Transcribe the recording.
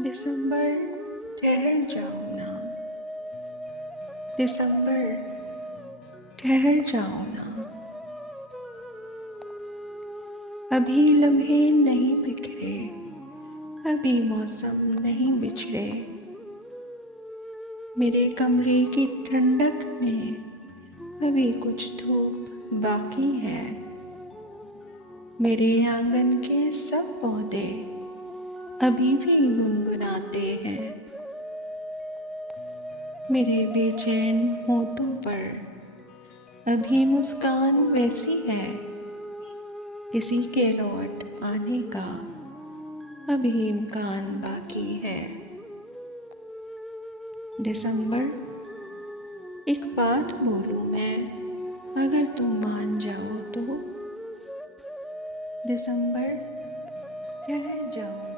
दिसंबर ठहर जाओ ना, दिसंबर ठहर जाओ ना। अभी लम्हे नहीं बिखरे, अभी मौसम नहीं बिछड़े। मेरे कमरे की ठंडक में अभी कुछ धूप बाकी है। मेरे आंगन के सब पौधे अभी भी गुनगुनाते हैं। मेरे बेचैन होठों पर अभी मुस्कान वैसी है, किसी के लौट आने का अभी इम्कान बाकी है। दिसंबर, एक बात बोलूं मैं, अगर तुम मान जाओ तो। दिसंबर ठहर जाओ।